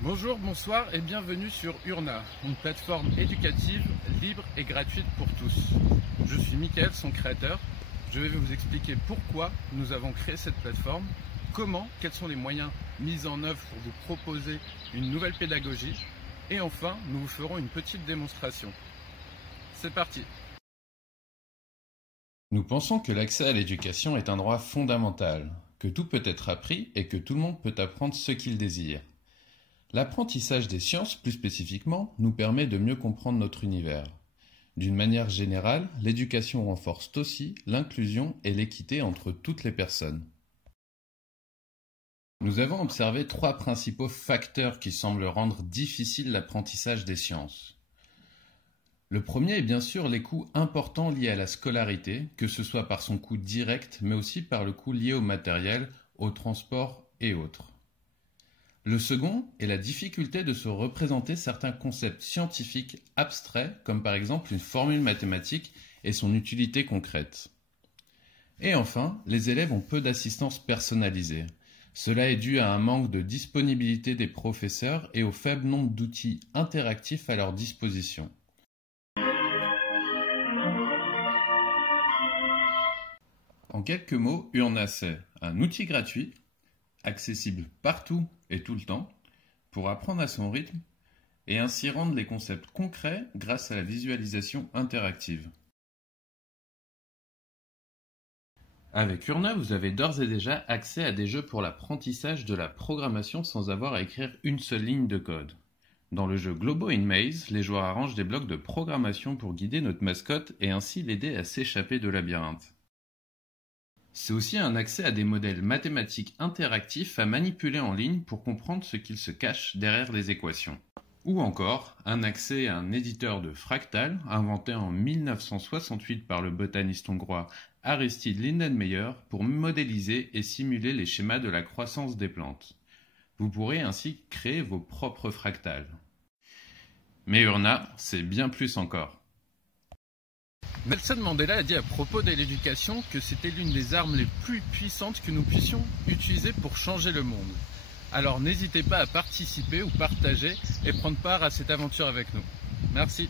Bonjour, bonsoir et bienvenue sur Urna, une plateforme éducative libre et gratuite pour tous. Je suis Mickaël, son créateur. Je vais vous expliquer pourquoi nous avons créé cette plateforme, quels sont les moyens mis en œuvre pour vous proposer une nouvelle pédagogie et enfin, nous vous ferons une petite démonstration. C'est parti! Nous pensons que l'accès à l'éducation est un droit fondamental, que tout peut être appris et que tout le monde peut apprendre ce qu'il désire. L'apprentissage des sciences, plus spécifiquement, nous permet de mieux comprendre notre univers. D'une manière générale, l'éducation renforce aussi l'inclusion et l'équité entre toutes les personnes. Nous avons observé trois principaux facteurs qui semblent rendre difficile l'apprentissage des sciences. Le premier est bien sûr les coûts importants liés à la scolarité, que ce soit par son coût direct, mais aussi par le coût lié au matériel, au transport et autres. Le second est la difficulté de se représenter certains concepts scientifiques abstraits, comme par exemple une formule mathématique et son utilité concrète. Et enfin, les élèves ont peu d'assistance personnalisée. Cela est dû à un manque de disponibilité des professeurs et au faible nombre d'outils interactifs à leur disposition. En quelques mots, Urna c'est un outil gratuit, accessible partout et tout le temps, pour apprendre à son rythme et ainsi rendre les concepts concrets grâce à la visualisation interactive. Avec Urna, vous avez d'ores et déjà accès à des jeux pour l'apprentissage de la programmation sans avoir à écrire une seule ligne de code. Dans le jeu Globo in Maze, les joueurs arrangent des blocs de programmation pour guider notre mascotte et ainsi l'aider à s'échapper de labyrinthe. C'est aussi un accès à des modèles mathématiques interactifs à manipuler en ligne pour comprendre ce qu'il se cache derrière les équations. Ou encore, un accès à un éditeur de fractales inventé en 1968 par le botaniste hongrois Aristide Lindenmayer pour modéliser et simuler les schémas de la croissance des plantes. Vous pourrez ainsi créer vos propres fractales. Mais Urna, c'est bien plus encore. Nelson Mandela a dit à propos de l'éducation que c'était l'une des armes les plus puissantes que nous puissions utiliser pour changer le monde. Alors n'hésitez pas à participer ou partager et prendre part à cette aventure avec nous. Merci.